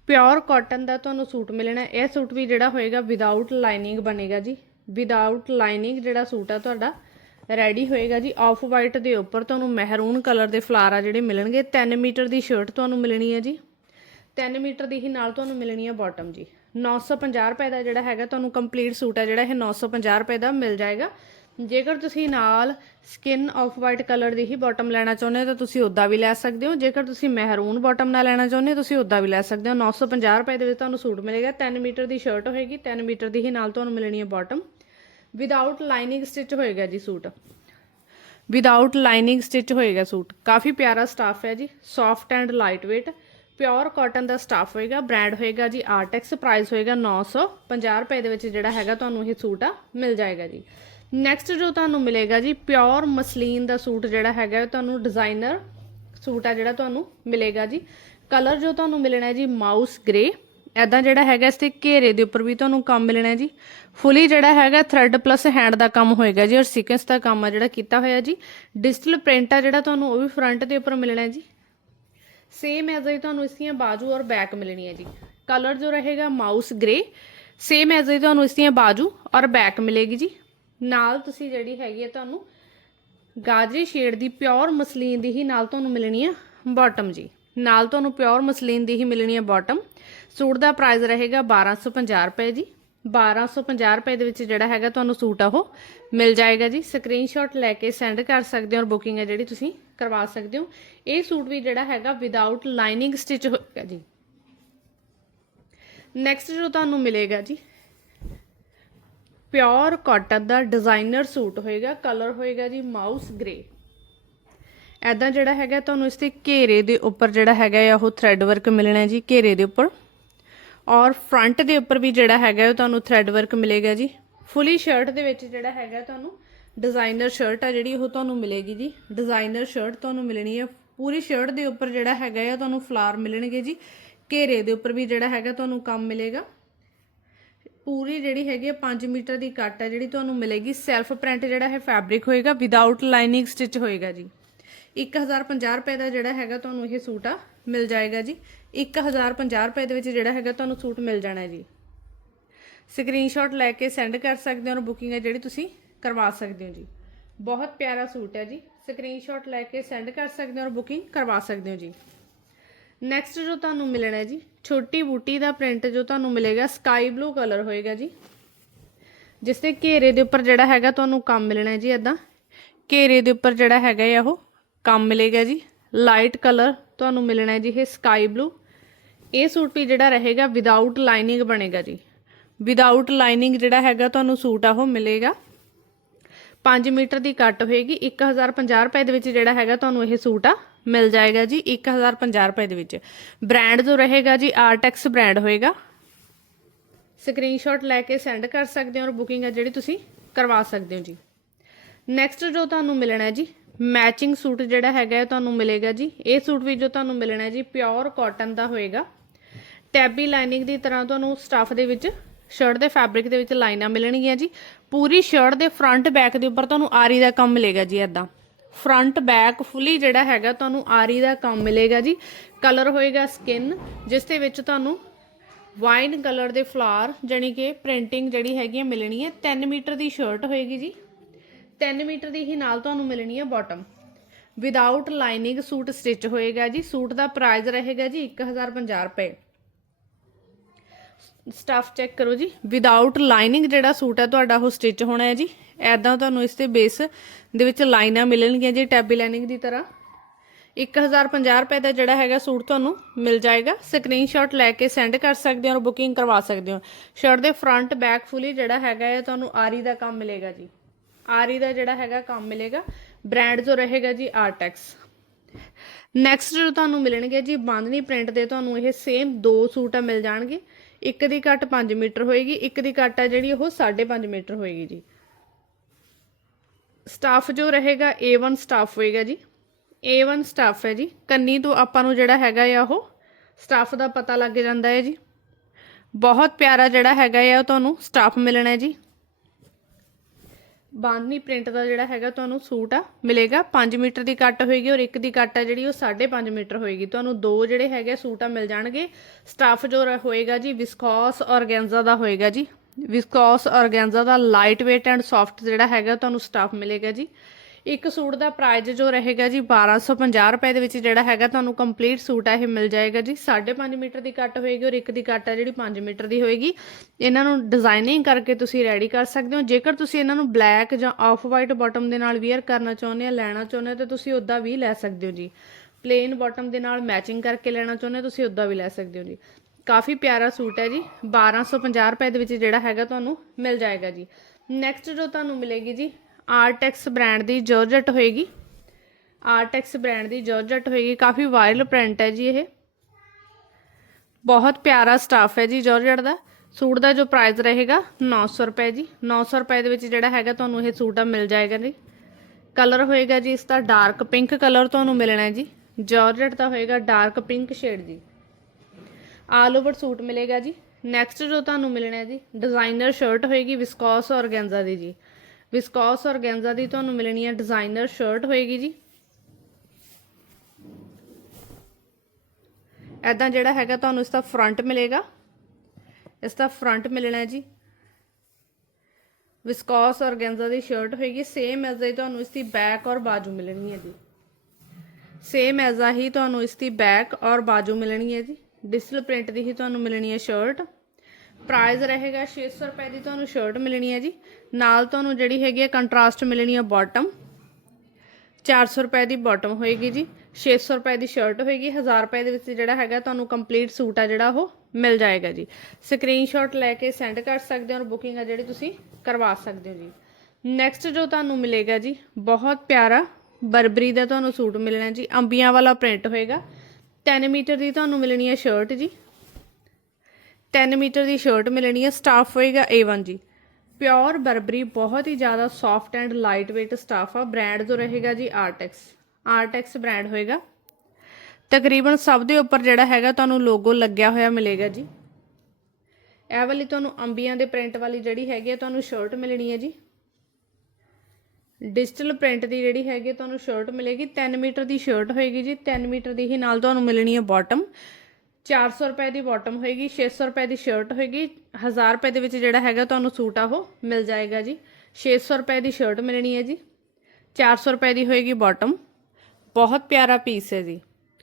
ਪਿਓਰ ਕਾਟਨ ਦਾ ਤੁਹਾਨੂੰ ਸੂਟ ਮਿਲਣਾ ਇਹ ਸੂਟ ਵੀ ਜਿਹੜਾ ਹੋਏਗਾ ਵਿਦਆਊਟ ਲਾਈਨਿੰਗ ਬਣੇਗਾ ਜੀ। ਵਿਦਆਊਟ ਲਾਈਨਿੰਗ ਜਿਹੜਾ ਸੂਟ ਆ ਤੁਹਾਡਾ ਰੈਡੀ ਹੋਏਗਾ ਜੀ। ਆਫ ਵਾਈਟ ਦੇ ਉੱਪਰ ਤੁਹਾਨੂੰ ਮਹਿਰੂਨ ਕਲਰ ਦੇ ਫਲਾਰ ਆ ਜਿਹੜੇ ਮਿਲਣਗੇ। 3 ਮੀਟਰ ਦੀ ਸ਼ਰਟ ਤੁਹਾਨੂੰ ਮਿਲਣੀ ਹੈ ਜੀ। 3 ਮੀਟਰ ਦੀ ਹੀ ਨਾਲ ਤੁਹਾਨੂੰ ਮਿਲਣੀ ਹੈ ਬਾਟਮ ਜੀ। 950 ਰੁਪਏ ਦਾ ਜਿਹੜਾ ਹੈਗਾ, ਤੁਹਾਨੂੰ ਕੰਪਲੀਟ ਸੂਟ ਹੈ ਜਿਹੜਾ, ਇਹ 950 ਰੁਪਏ ਦਾ ਮਿਲ ਜਾਏਗਾ। ਜੇਕਰ ਤੁਸੀਂ ਨਾਲ ਸਕਿਨ ਆਫ ਵਾਈਟ ਕਲਰ ਦੀ ਹੀ ਬਾਟਮ ਲੈਣਾ ਚਾਹੁੰਦੇ ਹੋ, ਤਾਂ ਤੁਸੀਂ ਉੱਦਾਂ ਵੀ ਲੈ ਸਕਦੇ ਹੋ। ਜੇਕਰ ਤੁਸੀਂ ਮਹਿਰੂਨ ਬਾਟਮ ਨਾਲ ਲੈਣਾ ਚਾਹੁੰਦੇ ਹੋ, ਤੁਸੀਂ ਉੱਦਾਂ ਵੀ ਲੈ ਸਕਦੇ ਹੋ। 950 ਰੁਪਏ ਦੇ ਵਿੱਚ ਤੁਹਾਨੂੰ ਸੂਟ ਮਿਲੇਗਾ। 3 ਮੀਟਰ ਦੀ ਸ਼ਰਟ ਹੋਏਗੀ 3 ਮੀਟਰ ਦੀ ਹੀ ਨਾਲ ਤੁਹਾਨੂੰ ਮਿਲਣੀ ਹੈ ਬਾਟਮ ਵਿਦਆਊਟ ਲਾਈਨਿੰਗ ਸਟਿਚ ਹੋਏਗਾ ਜੀ ਸੂਟ। ਵਿਦਆਊਟ ਲਾਈਨਿੰਗ ਸਟਿਚ ਹੋਏਗਾ ਸੂਟ। ਕਾਫੀ ਪਿਆਰਾ ਸਟਾਫ ਹੈ ਜੀ। Soft and light weight pure cotton the stuff ਹੋਏਗਾ, ਬ੍ਰਾਂਡ ਹੋਏਗਾ ਜੀ ਆਰਟੈਕਸ, ਪ੍ਰਾਈਸ ਹੋਏਗਾ 950 ਰੁਪਏ ਦੇ ਵਿੱਚ ਜਿਹੜਾ ਹੈਗਾ ਤੁਹਾਨੂੰ ਇਹ ਸੂਟ ਆ, ਮਿਲ ਜਾਏਗਾ ਜੀ। ਨੈਕਸਟ ਜੋ ਤੁਹਾਨੂੰ ਮਿਲੇਗਾ ਜੀ, ਪਿਓਰ ਮਸਲੀਨ ਦਾ ਸੂਟ ਜਿਹੜਾ ਹੈਗਾ ਤੁਹਾਨੂੰ ਡਿਜ਼ਾਈਨਰ ਸੂਟ ਆ ਜਿਹੜਾ ਤੁਹਾਨੂੰ ਮਿਲੇਗਾ ਜੀ। ਕਲਰ ਜੋ ਤੁਹਾਨੂੰ ਮਿਲਣਾ ਹੈ ਜੀ, ਮਾਊਸ ਗ੍ਰੇ। ਐਦਾਂ ਜਿਹੜਾ ਹੈਗਾ, ਇਸ ਤੇ ਘੇਰੇ ਦੇ ਉੱਪਰ ਵੀ ਤੁਹਾਨੂੰ ਕੰਮ ਮਿਲਣਾ ਹੈ ਜੀ। ਫੁੱਲੀ ਜਿਹੜਾ ਹੈਗਾ ਥ੍ਰੈਡ ਪਲੱਸ ਹੈਂਡ ਦਾ ਕੰਮ ਹੋਏਗਾ ਜੀ, ਔਰ ਸੀਕੁਐਂਸ ਦਾ ਕੰਮ ਆ ਜਿਹੜਾ ਕੀਤਾ ਹੋਇਆ ਜੀ। ਡਿਜੀਟਲ ਪ੍ਰਿੰਟ ਆ ਜਿਹੜਾ ਤੁਹਾਨੂੰ, ਉਹ ਵੀ ਫਰੰਟ ਦੇ ਉੱਪਰ ਮਿਲਣਾ ਹੈ ਜੀ। ਸੇਮ ਐਜ਼ ਹੀ ਤੁਹਾਨੂੰ ਇਸ ਦੀਆਂ ਬਾਜੂ ਔਰ ਬੈਕ ਮਿਲਣੀ ਹੈ ਜੀ। ਕਲਰ ਜੋ ਰਹੇਗਾ ਮਾਊਸ ਗ੍ਰੇ ਸੇਮ ਐਜ਼ ਹੀ ਤੁਹਾਨੂੰ ਇਸ ਦੀਆਂ ਬਾਜੂ ਔਰ ਬੈਕ ਮਿਲੇਗੀ ਜੀ। ਨਾਲ ਤੁਸੀਂ ਜਿਹੜੀ ਹੈਗੀ ਹੈ ਤੁਹਾਨੂੰ ਗਾਜਰੀ ਸ਼ੇਡ ਦੀ ਪਿਓਰ ਮਸਲੀਨ ਦੀ ਹੀ ਨਾਲ ਤੁਹਾਨੂੰ ਮਿਲਣੀ ਹੈ ਬਾਟਮ ਜੀ। ਨਾਲ ਤੁਹਾਨੂੰ ਪਿਓਰ ਮਸਲੀਨ ਦੀ ਹੀ ਮਿਲਣੀ ਹੈ ਬਾਟਮ ਸੂਟ ਦਾ ਪ੍ਰਾਈਸ ਰਹੇਗਾ 1250 ਰੁਪਏ ਜੀ। 1250 ਰੁਪਏ ਦੇ ਵਿੱਚ ਜਿਹੜਾ ਹੈਗਾ ਤੁਹਾਨੂੰ ਸੂਟ ਆ ਉਹ ਮਿਲ ਜਾਏਗਾ ਜੀ। ਸਕਰੀਨਸ਼ਾਟ ਲੈ ਕੇ ਸੈਂਡ ਕਰ ਸਕਦੇ ਹੋ ਔਰ ਬੁਕਿੰਗ ਹੈ ਜਿਹੜੀ ਤੁਸੀਂ ਕਰਵਾ ਸਕਦੇ ਹੋ। ਇਹ ਸੂਟ ਵੀ ਜਿਹੜਾ ਹੈਗਾ ਵਿਦਆਊਟ ਲਾਈਨਿੰਗ ਸਟਿਚ ਹੋਏਗਾ ਜੀ। ਨੈਕਸਟ ਜੋ ਤੁਹਾਨੂੰ ਮਿਲੇਗਾ ਜੀ ਪਿਓਰ ਕਾਟਨ ਦਾ ਡਿਜ਼ਾਈਨਰ ਸੂਟ ਹੋਏਗਾ ਕਲਰ ਹੋਏਗਾ ਜੀ ਮਾਊਸ ਗ੍ਰੇ ਐਦਾਂ ਜਿਹੜਾ ਹੈਗਾ ਤੁਹਾਨੂੰ ਇਸ ਤੇ ਘੇਰੇ ਦੇ ਉੱਪਰ ਜਿਹੜਾ ਹੈਗਾ ਆ, ਉਹ ਥ੍ਰੈਡ ਵਰਕ ਮਿਲਣਾ ਜੀ ਘੇਰੇ ਦੇ ਉੱਪਰ। ਔਰ ਫਰੰਟ ਦੇ ਉੱਪਰ ਵੀ ਜਿਹੜਾ ਹੈਗਾ ਉਹ ਤੁਹਾਨੂੰ ਥ੍ਰੈਡ ਵਰਕ ਮਿਲੇਗਾ ਜੀ। ਫੁੱਲੀ ਸ਼ਰਟ ਦੇ ਵਿੱਚ ਜਿਹੜਾ ਹੈਗਾ ਤੁਹਾਨੂੰ ਡਿਜ਼ਾਈਨਰ ਸ਼ਰਟ ਆ ਜਿਹੜੀ, ਉਹ ਤੁਹਾਨੂੰ ਮਿਲੇਗੀ ਜੀ। ਡਿਜ਼ਾਈਨਰ ਸ਼ਰਟ ਤੁਹਾਨੂੰ ਮਿਲਣੀ ਹੈ ਪੂਰੀ ਸ਼ਰਟ ਦੇ ਉੱਪਰ ਜਿਹੜਾ ਹੈਗਾ ਆ, ਤੁਹਾਨੂੰ ਫਲਾਰ ਮਿਲਣਗੇ ਜੀ। ਘੇਰੇ ਦੇ ਉੱਪਰ ਵੀ ਜਿਹੜਾ ਹੈਗਾ ਤੁਹਾਨੂੰ ਕੰਮ ਮਿਲੇਗਾ। ਪੂਰੀ ਜਿਹੜੀ ਹੈਗੀ 5 ਮੀਟਰ ਦੀ ਕੱਟ ਹੈ ਜਿਹੜੀ ਤੁਹਾਨੂੰ ਮਿਲੇਗੀ। ਸੈਲਫ ਪ੍ਰਿੰਟ ਜਿਹੜਾ ਹੈ ਫੈਬਰਿਕ ਹੋਏਗਾ। ਵਿਦਆਊਟ ਲਾਈਨਿੰਗ ਸਟਿਚ ਹੋਏਗਾ ਜੀ। 1050 ਰੁਪਏ ਦਾ ਜਿਹੜਾ ਹੈਗਾ ਤੁਹਾਨੂੰ ਇਹ ਸੂਟ ਆ, ਮਿਲ ਜਾਏਗਾ ਜੀ। 1050 ਰੁਪਏ ਦੇ ਵਿੱਚ ਜਿਹੜਾ ਹੈਗਾ ਤੁਹਾਨੂੰ ਸੂਟ ਮਿਲ ਜਾਣਾ ਜੀ। ਸਕਰੀਨਸ਼ਾਟ ਲੈ ਕੇ ਸੈਂਡ ਕਰ ਸਕਦੇ ਹੋ ਔਰ ਬੁਕਿੰਗ ਹੈ ਜਿਹੜੀ ਤੁਸੀਂ ਕਰਵਾ ਸਕਦੇ ਹੋ ਜੀ। ਬਹੁਤ ਪਿਆਰਾ ਸੂਟ ਹੈ ਜੀ। ਸਕਰੀਨਸ਼ਾਟ ਲੈ ਕੇ ਸੈਂਡ ਕਰ ਸਕਦੇ ਹੋ ਔਰ ਬੁਕਿੰਗ ਕਰਵਾ ਸਕਦੇ ਹੋ ਜੀ। ਨੈਕਸਟ ਜੋ ਤੁਹਾਨੂੰ ਮਿਲਣਾ ਹੈ ਜੀ, ਛੋਟੀ ਬੂਟੀ ਦਾ ਪ੍ਰਿੰਟ ਜੋ ਤੁਹਾਨੂੰ ਮਿਲੇਗਾ ਸਕਾਈ ਬਲੂ ਕਲਰ ਹੋਏਗਾ ਜੀ। ਜਿਸ ਤੇ ਘੇਰੇ ਦੇ ਉੱਪਰ ਜਿਹੜਾ ਹੈਗਾ ਤੁਹਾਨੂੰ ਕੰਮ ਮਿਲਣਾ ਹੈ ਜੀ ਇਦਾਂ ਘੇਰੇ ਦੇ ਉੱਪਰ ਜਿਹੜਾ ਹੈਗਾ ਆ ਉਹ ਕੰਮ ਮਿਲੇਗਾ ਜੀ। ਲਾਈਟ ਕਲਰ ਤੁਹਾਨੂੰ ਮਿਲਣਾ ਹੈ ਜੀ ਇਹ ਸਕਾਈ ਬਲੂ ਇਹ ਸੂਟ ਵੀ ਜਿਹੜਾ ਰਹੇਗਾ ਵਿਦਆਊਟ ਲਾਈਨਿੰਗ ਬਣੇਗਾ ਜੀ। ਵਿਦਆਊਟ ਲਾਈਨਿੰਗ ਜਿਹੜਾ ਹੈਗਾ ਤੁਹਾਨੂੰ ਸੂਟ ਆ ਉਹ ਮਿਲੇਗਾ। 5 ਮੀਟਰ ਦੀ ਕੱਟ ਹੋਏਗੀ 1050 ਰੁਪਏ ਦੇ ਵਿੱਚ ਜਿਹੜਾ ਹੈਗਾ ਤੁਹਾਨੂੰ ਇਹ ਸੂਟ ਆ, ਮਿਲ ਜਾਏਗਾ ਜੀ 1050 ਰੁਪਏ ਦੇ ਵਿੱਚ। ਬ੍ਰਾਂਡ ਜੋ ਰਹੇਗਾ ਜੀ ਆਰਟੈਕਸ ਬ੍ਰਾਂਡ ਹੋਏਗਾ। ਸਕਰੀਨਸ਼ਾਟ ਲੈ ਕੇ ਸੈਂਡ ਕਰ ਸਕਦੇ ਹੋ ਔਰ ਬੁਕਿੰਗ ਆ ਜਿਹੜੀ ਤੁਸੀਂ ਕਰਵਾ ਸਕਦੇ ਹੋ ਜੀ। ਨੈਕਸਟ ਜੋ ਤੁਹਾਨੂੰ ਮਿਲਣਾ ਜੀ ਮੈਚਿੰਗ ਸੂਟ ਜਿਹੜਾ ਹੈਗਾ ਤੁਹਾਨੂੰ ਮਿਲੇਗਾ ਜੀ। ਇਹ ਸੂਟ ਵੀ ਜੋ ਤੁਹਾਨੂੰ ਮਿਲਣਾ ਜੀ ਪਿਓਰ ਕਾਟਨ ਦਾ ਹੋਏਗਾ। ਟੈਬੀ ਲਾਈਨਿੰਗ ਦੀ ਤਰ੍ਹਾਂ ਤੁਹਾਨੂੰ ਸਟਫ ਦੇ ਵਿੱਚ ਸ਼ਰਟ ਦੇ ਫੈਬਰਿਕ ਦੇ ਵਿੱਚ ਲਾਈਨਾਂ ਮਿਲਣਗੀਆਂ ਜੀ। ਪੂਰੀ ਸ਼ਰਟ ਦੇ ਫਰੰਟ ਬੈਕ ਦੇ ਉੱਪਰ ਤੁਹਾਨੂੰ ਆਰੀ ਦਾ ਕੰਮ ਮਿਲੇਗਾ ਜੀ ਐਦਾਂ ਫਰੰਟ ਬੈਕ ਫੁੱਲੀ ਜਿਹੜਾ ਹੈਗਾ ਤੁਹਾਨੂੰ ਆਰੀ ਦਾ ਕੰਮ ਮਿਲੇਗਾ ਜੀ। ਕਲਰ ਹੋਏਗਾ ਸਕਿਨ ਜਿਸ ਦੇ ਵਿੱਚ ਤੁਹਾਨੂੰ ਵਾਈਨ ਕਲਰ ਦੇ ਫਲਾਰ ਜਾਨੀ ਕਿ ਪ੍ਰਿੰਟਿੰਗ ਜਿਹੜੀ ਹੈਗੀ ਹੈ ਮਿਲਣੀ ਹੈ। 3 ਮੀਟਰ ਦੀ ਸ਼ਰਟ ਹੋਏਗੀ ਜੀ। 3 ਮੀਟਰ ਦੀ ਹੀ ਨਾਲ ਤੁਹਾਨੂੰ ਮਿਲਣੀ ਹੈ bottom without lining suit stitch ਹੋਏਗਾ ਜੀ। ਸੂਟ ਦਾ ਪ੍ਰਾਈਸ ਰਹੇਗਾ ਜੀ 1050 ਰੁਪਏ। ਸਟਫ ਚੈੱਕ ਕਰੋ ਜੀ। ਵਿਦਆਊਟ ਲਾਈਨਿੰਗ ਜਿਹੜਾ ਸੂਟ ਹੈ, ਤੁਹਾਡਾ ਉਹ ਸਟਿਚ ਹੋਣਾ ਹੈ ਜੀ। ਐਦਾਂ ਤੁਹਾਨੂੰ ਇਸ ਤੇ ਬੇਸ ਦੇ ਵਿੱਚ ਲਾਈਨਾਂ ਮਿਲਣਗੀਆਂ ਜੀ ਟੈਬੀ ਲਾਈਨਿੰਗ ਦੀ ਤਰ੍ਹਾਂ। 1050 ਰੁਪਏ ਦਾ ਜਿਹੜਾ ਹੈਗਾ ਸੂਟ ਤੁਹਾਨੂੰ ਮਿਲ ਜਾਏਗਾ। ਸਕਰੀਨਸ਼ਾਟ ਲੈ ਕੇ ਸੈਂਡ ਕਰ ਸਕਦੇ ਹੋ ਔਰ ਬੁਕਿੰਗ ਕਰਵਾ ਸਕਦੇ ਹੋ। ਸ਼ਰਟ ਦੇ ਫਰੰਟ ਬੈਕ ਫੁੱਲੀ ਜਿਹੜਾ ਹੈਗਾ ਹੈ ਤੁਹਾਨੂੰ ਆਰੀ ਦਾ ਕੰਮ ਮਿਲੇਗਾ ਜੀ। ਆਰੀ ਦਾ ਜਿਹੜਾ ਹੈਗਾ ਕੰਮ ਮਿਲੇਗਾ। ਬ੍ਰਾਂਡ ਜੋ ਰਹੇਗਾ ਜੀ ਆਰਟੈਕਸ ਨੈਕਸਟ ਜੋ ਤੁਹਾਨੂੰ ਮਿਲਣਗੇ ਜੀ ਬਾਂਦਨੀ ਪ੍ਰਿੰਟ ਦੇ ਤੁਹਾਨੂੰ ਇਹ ਸੇਮ ਦੋ ਸੂਟ ਮਿਲ ਜਾਣਗੇ। ਇੱਕ ਦੀ ਕੱਟ 5 ਮੀਟਰ ਹੋਏਗੀ, ਇੱਕ ਦੀ ਕੱਟ ਆ ਜਿਹੜੀ ਉਹ 5.5 ਮੀਟਰ ਹੋਏਗੀ ਜੀ। ਸਟਾਫ ਜੋ ਰਹੇਗਾ A1 ਸਟਾਫ ਹੋਏਗਾ ਜੀ। A1 ਸਟਾਫ ਹੈ ਜੀ। ਕੰਨੀ ਤੋਂ ਆਪਾਂ ਨੂੰ ਜਿਹੜਾ ਹੈਗਾ ਆ ਉਹ ਸਟਾਫ ਦਾ ਪਤਾ ਲੱਗ ਜਾਂਦਾ ਹੈ ਜੀ। ਬਹੁਤ ਪਿਆਰਾ ਜਿਹੜਾ ਹੈਗਾ ਆ ਉਹ ਤੁਹਾਨੂੰ ਸਟਾਫ ਮਿਲਣਾ ਹੈ ਜੀ। ਬਾਂਦਨੀ ਪ੍ਰਿੰਟ ਦਾ ਜਿਹੜਾ ਹੈਗਾ ਤੁਹਾਨੂੰ ਸੂਟ ਆ, ਮਿਲੇਗਾ। 5 ਮੀਟਰ ਦੀ ਕੱਟ ਹੋਏਗੀ ਔਰ ਇੱਕ ਦੀ ਕੱਟ ਆ ਜਿਹੜੀ, ਉਹ 5.5 ਮੀਟਰ ਹੋਏਗੀ। ਤੁਹਾਨੂੰ ਦੋ ਜਿਹੜੇ ਹੈਗੇ ਸੂਟ ਆ, ਮਿਲ ਜਾਣਗੇ। ਸਟਾਫ ਜੋ ਹੋਏਗਾ ਜੀ, ਵਿਸਕੋਸ ਔਰਗੈਂਜ਼ਾ ਦਾ ਹੋਏਗਾ ਜੀ। ਵਿਸਕੋਸ ਔਰਗੈਂਜ਼ਾ ਦਾ ਲਾਈਟ weight ਐਂਡ ਸੌਫਟ ਜਿਹੜਾ ਹੈਗਾ, ਤੁਹਾਨੂੰ ਸਟਾਫ ਮਿਲੇਗਾ ਜੀ। ਇੱਕ ਸੂਟ ਦਾ ਪ੍ਰਾਈਸ ਜੋ ਰਹੇਗਾ ਜੀ 1250 ਰੁਪਏ ਦੇ ਵਿੱਚ ਜਿਹੜਾ ਹੈਗਾ, ਤੁਹਾਨੂੰ ਕੰਪਲੀਟ ਸੂਟ ਆ, ਇਹ ਮਿਲ ਜਾਏਗਾ ਜੀ। 5.5 ਮੀਟਰ ਦੀ ਕੱਟ ਹੋਏਗੀ ਔਰ ਇੱਕ ਦੀ ਕੱਟ ਆ ਜਿਹੜੀ 5 ਮੀਟਰ ਦੀ ਹੋਏਗੀ। ਇਹਨਾਂ ਨੂੰ ਡਿਜ਼ਾਈਨਿੰਗ ਕਰਕੇ ਤੁਸੀਂ ਰੈਡੀ ਕਰ ਸਕਦੇ ਹੋ। ਜੇਕਰ ਤੁਸੀਂ ਇਹਨਾਂ ਨੂੰ ਬਲੈਕ ਜਾਂ ਆਫ ਵਾਈਟ ਬਾਟਮ ਦੇ ਨਾਲ ਵੇਅਰ ਕਰਨਾ ਚਾਹੁੰਦੇ ਆ, ਲੈਣਾ ਚਾਹੁੰਦੇ ਹੋ, ਤਾਂ ਤੁਸੀਂ ਉੱਦਾਂ ਵੀ ਲੈ ਸਕਦੇ ਹੋ ਜੀ। ਪਲੇਨ ਬਾਟਮ ਦੇ ਨਾਲ ਮੈਚਿੰਗ ਕਰਕੇ ਲੈਣਾ ਚਾਹੁੰਦੇ ਹੋ, ਤੁਸੀਂ ਉੱਦਾਂ ਵੀ ਲੈ ਸਕਦੇ ਹੋ ਜੀ। ਕਾਫੀ ਪਿਆਰਾ ਸੂਟ ਹੈ ਜੀ। 1250 ਰੁਪਏ ਦੇ ਵਿੱਚ ਜਿਹੜਾ ਹੈਗਾ, ਤੁਹਾਨੂੰ ਮਿਲ ਜਾਏਗਾ ਜੀ। ਨੈਕਸਟ ਜੋ ਤੁਹਾਨੂੰ ਮਿਲੇਗੀ ਜੀ ਆਰਟੈਕਸ ਬ੍ਰਾਂਡ ਦੀ ਜੋਰਜਟ ਹੋਏਗੀ। ਆਰਟੈਕਸ ਬ੍ਰਾਂਡ ਦੀ ਜੋਰਜਟ ਹੋਏਗੀ। ਕਾਫੀ ਵਾਇਰਲ ਪ੍ਰਿੰਟ ਹੈ ਜੀ ਇਹ। ਬਹੁਤ ਪਿਆਰਾ ਸਟਾਫ ਹੈ ਜੀ ਜੋਰਜਟ ਦਾ। ਸੂਟ ਦਾ ਜੋ ਪ੍ਰਾਈਸ ਰਹੇਗਾ 900 ਰੁਪਏ ਜੀ। 900 ਰੁਪਏ ਦੇ ਵਿੱਚ ਜਿਹੜਾ ਹੈਗਾ ਤੁਹਾਨੂੰ ਇਹ ਸੂਟ ਆ ਮਿਲ ਜਾਏਗਾ ਜੀ। ਕਲਰ ਹੋਏਗਾ ਜੀ ਇਸ ਦਾ ਡਾਰਕ ਪਿੰਕ ਕਲਰ ਤੁਹਾਨੂੰ ਮਿਲਣਾ ਹੈ ਜੀ। ਜੋਰਜਟ ਦਾ ਹੋਏਗਾ ਡਾਰਕ ਪਿੰਕ ਸ਼ੇਡ ਜੀ। ਆਲ ਓਵਰ ਸੂਟ ਮਿਲੇਗਾ ਜੀ। ਨੈਕਸਟ ਜੋ ਤੁਹਾਨੂੰ ਮਿਲਣਾ ਹੈ ਜੀ, ਡਿਜ਼ਾਈਨਰ ਸ਼ਰਟ ਹੋਏਗੀ ਵਿਸਕੋਸ ਔਰਗੈਂਜ਼ਾ ਦੀ ਜੀ। ਵਿਸਕੋਸ ਔਰਗੈਂਜ਼ਾ ਦੀ ਤੁਹਾਨੂੰ ਮਿਲਣੀ ਹੈ ਡਿਜ਼ਾਈਨਰ ਸ਼ਰਟ ਹੋਏਗੀ ਜੀ। ਐਦਾਂ ਜਿਹੜਾ ਹੈਗਾ ਤੁਹਾਨੂੰ ਇਸ ਦਾ ਫਰੰਟ ਮਿਲੇਗਾ। ਇਸ ਦਾ ਫਰੰਟ ਮਿਲਣਾ ਹੈ ਜੀ। ਵਿਸਕੋਸ ਔਰਗੈਂਜ਼ਾ ਦੀ ਸ਼ਰਟ ਹੋਏਗੀ। ਸੇਮ ਐਜ਼ ਹੀ ਤੁਹਾਨੂੰ ਇਸ ਦੀ ਬੈਕ ਔਰ ਬਾਜੂ ਮਿਲਣੀ ਹੈ ਜੀ। ਸੇਮ ਐਜ਼ ਹੀ ਤੁਹਾਨੂੰ ਇਸ ਦੀ ਬੈਕ ਔਰ ਬਾਜੂ ਮਿਲਣੀ ਹੈ ਜੀ। ਡਿਸਲ ਪ੍ਰਿੰਟ ਦੀ ਹੀ ਤੁਹਾਨੂੰ ਮਿਲਣੀ ਹੈ ਸ਼ਰਟ। ਪ੍ਰਾਈਸ ਰਹੇਗਾ 600 ਰੁਪਏ ਦੀ ਤੁਹਾਨੂੰ ਸ਼ਰਟ ਮਿਲਣੀ ਹੈ ਜੀ। ਨਾਲ ਤੁਹਾਨੂੰ ਜਿਹੜੀ ਹੈਗੀ ਹੈ ਕੰਟਰਾਸਟ ਮਿਲਣੀ ਹੈ ਬਾਟਮ 400 ਰੁਪਏ ਦੀ ਬਾਟਮ ਹੋਏਗੀ ਜੀ। 600 ਰੁਪਏ ਦੀ ਸ਼ਰਟ ਹੋਏਗੀ। 1000 ਰੁਪਏ ਦੇ ਵਿੱਚ ਜਿਹੜਾ ਹੈਗਾ ਤੁਹਾਨੂੰ ਕੰਪਲੀਟ ਸੂਟ ਆ ਜਿਹੜਾ ਉਹ ਮਿਲ ਜਾਏਗਾ ਜੀ। ਸਕਰੀਨਸ਼ਾਟ ਲੈ ਕੇ ਸੈਂਡ ਕਰ ਸਕਦੇ ਹੋ ਔਰ ਬੁਕਿੰਗ ਆ ਜਿਹੜੀ ਤੁਸੀਂ ਕਰਵਾ ਸਕਦੇ ਹੋ ਜੀ। ਨੈਕਸਟ ਜੋ ਤੁਹਾਨੂੰ ਮਿਲੇਗਾ ਜੀ, ਬਹੁਤ ਪਿਆਰਾ ਬਰਬਰੀ ਦਾ ਤੁਹਾਨੂੰ ਸੂਟ ਮਿਲਣਾ ਜੀ। ਅੰਬੀਆਂ ਵਾਲਾ ਪ੍ਰਿੰਟ ਹੋਏਗਾ। 10 ਮੀਟਰ ਦੀ ਤੁਹਾਨੂੰ ਮਿਲਣੀ ਹੈ ਸ਼ਰਟ ਜੀ। 10 ਮੀਟਰ ਦੀ ਸ਼ਰਟ ਮਿਲਣੀ ਹੈ ਸਟਾਫ ਹੋਏਗਾ A1 ਜੀ। ਪਿਓਰ ਬਰਬਰੀ ਬਹੁਤ ਹੀ ਜ਼ਿਆਦਾ soft and light weight stuff ਆ ਬ੍ਰਾਂਡ ਜੋ ਰਹੇਗਾ ਜੀ ਆਰਟੈਕਸ ਆਰਟੈਕਸ ਬ੍ਰਾਂਡ ਹੋਏਗਾ। ਤਕਰੀਬਨ ਸਭ ਦੇ ਉੱਪਰ ਜਿਹੜਾ ਹੈਗਾ ਤੁਹਾਨੂੰ ਲੋਗੋ ਲੱਗਿਆ ਹੋਇਆ ਮਿਲੇਗਾ ਜੀ। ਇਹ ਵਾਲੀ ਤੁਹਾਨੂੰ ਅੰਬੀਆਂ ਦੇ ਪ੍ਰਿੰਟ ਵਾਲੀ ਜਿਹੜੀ ਹੈਗੀ ਹੈ ਤੁਹਾਨੂੰ ਸ਼ਰਟ ਮਿਲਣੀ ਹੈ ਜੀ। ਡਿਜੀਟਲ ਪ੍ਰਿੰਟ ਦੀ ਜਿਹੜੀ ਹੈਗੀ ਹੈ ਤੁਹਾਨੂੰ ਸ਼ਰਟ ਮਿਲੇਗੀ। 3 ਮੀਟਰ ਦੀ ਸ਼ਰਟ ਹੋਏਗੀ ਜੀ 3 ਮੀਟਰ ਦੀ ਹੀ ਨਾਲ ਤੁਹਾਨੂੰ ਮਿਲਣੀ ਹੈ ਬਾਟਮ 400 ਰੁਪਏ ਦੀ ਬਾਟਮ ਹੋਏਗੀ 600 ਰੁਪਏ ਦੀ ਸ਼ਰਟ ਹੋਏਗੀ। 1000 ਰੁਪਏ ਦੇ ਵਿੱਚ ਜਿਹੜਾ ਹੈਗਾ ਤੁਹਾਨੂੰ ਸੂਟ ਆ ਉਹ ਮਿਲ ਜਾਏਗਾ ਜੀ। 600 ਰੁਪਏ ਦੀ ਸ਼ਰਟ ਮਿਲਣੀ ਹੈ ਜੀ। 400 ਰੁਪਏ ਦੀ ਹੋਏਗੀ ਬਾਟਮ ਬਹੁਤ ਪਿਆਰਾ ਪੀਸ ਹੈ ਜੀ।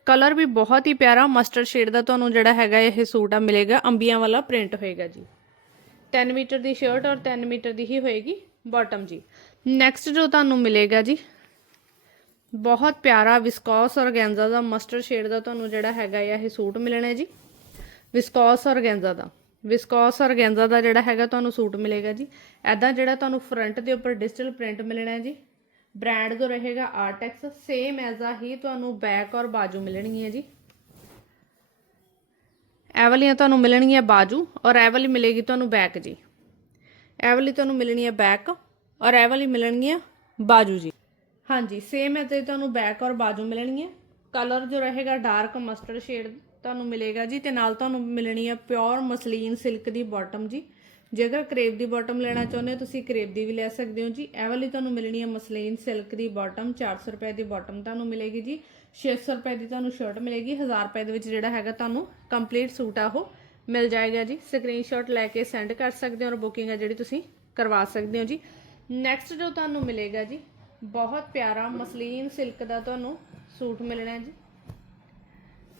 ਕਲਰ ਵੀ ਬਹੁਤ ਹੀ ਪਿਆਰਾ ਮਸਟਰਡ ਸ਼ੇਡ ਦਾ ਤੁਹਾਨੂੰ ਜਿਹੜਾ ਹੈਗਾ ਇਹ ਸੂਟ ਆ ਮਿਲੇਗਾ। ਅੰਬੀਆਂ ਵਾਲਾ ਪ੍ਰਿੰਟ ਹੋਏਗਾ ਜੀ। 10 ਮੀਟਰ ਦੀ ਸ਼ਰਟ ਔਰ 10 ਮੀਟਰ ਦੀ ਹੀ ਹੋਏਗੀ ਬਾਟਮ ਜੀ। ਨੈਕਸਟ ਜੋ ਤੁਹਾਨੂੰ ਮਿਲੇਗਾ ਜੀ ਬਹੁਤ ਪਿਆਰਾ ਵਿਸਕੋਸ ਔਰਗੈਂਜ਼ਾ ਦਾ ਮਸਟਰਡ ਸ਼ੇਡ ਦਾ ਤੁਹਾਨੂੰ ਜਿਹੜਾ ਹੈਗਾ ਆ ਇਹ ਸੂਟ ਮਿਲਣਾ ਹੈ ਜੀ। ਵਿਸਕੋਸ ਔਰਗੈਂਜ਼ਾ ਦਾ। ਵਿਸਕੋਸ ਔਰਗੈਂਜ਼ਾ ਦਾ ਜਿਹੜਾ ਹੈਗਾ ਤੁਹਾਨੂੰ ਸੂਟ ਮਿਲੇਗਾ ਜੀ। ਐਦਾਂ ਜਿਹੜਾ ਤੁਹਾਨੂੰ ਫਰੰਟ ਦੇ ਉੱਪਰ ਡਿਜੀਟਲ ਪ੍ਰਿੰਟ ਮਿਲਣਾ ਹੈ ਜੀ। ਬ੍ਰਾਂਡ ਜੋ ਰਹੇਗਾ ਆਰਟੈਕਸ ਸੇਮ ਐਜ਼ ਆ ਹੀ ਤੁਹਾਨੂੰ ਬੈਕ ਔਰ ਬਾਜੂ ਮਿਲਣਗੀਆਂ ਜੀ। ਇਹ ਵਾਲੀਆਂ ਤੁਹਾਨੂੰ ਮਿਲਣਗੀਆਂ ਬਾਜੂ ਔਰ ਇਹ ਵਾਲੀ ਮਿਲੇਗੀ ਤੁਹਾਨੂੰ ਬੈਕ ਜੀ। ਇਹ ਵਾਲੀ ਤੁਹਾਨੂੰ ਮਿਲਣੀ ਹੈ ਬੈਕ ਔਰ ਇਹ ਵਾਲੀ ਮਿਲਣਗੀਆਂ ਬਾਜੂ ਜੀ। ਹਾਂਜੀ ਸੇਮ ਹੈ ਤੇ ਤੁਹਾਨੂੰ ਬੈਕ ਔਰ ਬਾਜੂ ਮਿਲਣਗੀਆਂ। ਕਲਰ ਜੋ ਰਹੇਗਾ ਡਾਰਕ ਮਸਟਰਡ ਸ਼ੇਡ ਤੁਹਾਨੂੰ ਮਿਲੇਗਾ ਜੀ ਤੇ ਨਾਲ ਤੁਹਾਨੂੰ ਮਿਲਣੀ ਹੈ ਪਿਓਰ ਮਸਲੀਨ ਸਿਲਕ ਦੀ ਬਾਟਮ ਜੀ। ਜੇਕਰ ਕਰੇਪ ਦੀ ਬਾਟਮ ਲੈਣਾ ਚਾਹੁੰਦੇ ਹੋ, ਤੁਸੀਂ ਕਰੇਪ ਦੀ ਵੀ ਲੈ ਸਕਦੇ ਹੋ ਜੀ। ਇਹ ਵਾਲੀ ਤੁਹਾਨੂੰ ਮਿਲਣੀ ਹੈ ਮਸਲੀਨ ਸਿਲਕ ਦੀ ਬਾਟਮ 400 ਰੁਪਏ ਦੀ ਬਾਟਮ ਤੁਹਾਨੂੰ ਮਿਲੇਗੀ ਜੀ। 600 ਰੁਪਏ ਦੀ ਤੁਹਾਨੂੰ ਸ਼ਰਟ ਮਿਲੇਗੀ 1000 ਰੁਪਏ ਦੇ ਵਿੱਚ ਜਿਹੜਾ ਹੈਗਾ ਤੁਹਾਨੂੰ ਕੰਪਲੀਟ ਸੂਟ ਆ ਉਹ ਮਿਲ ਜਾਏਗਾ ਜੀ। ਸਕਰੀਨਸ਼ਾਟ ਲੈ ਕੇ ਸੈਂਡ ਕਰ ਸਕਦੇ ਹੋ ਔਰ ਬੁਕਿੰਗ ਆ ਜਿਹੜੀ ਤੁਸੀਂ ਕਰਵਾ ਸਕਦੇ ਹੋ ਜੀ। ਨੈਕਸਟ ਜੋ ਤੁਹਾਨੂੰ ਮਿਲੇਗਾ ਜੀ ਬਹੁਤ ਪਿਆਰਾ ਮਸਲੀਨ ਸਿਲਕ ਦਾ ਤੁਹਾਨੂੰ ਸੂਟ ਮਿਲਣਾ ਜੀ।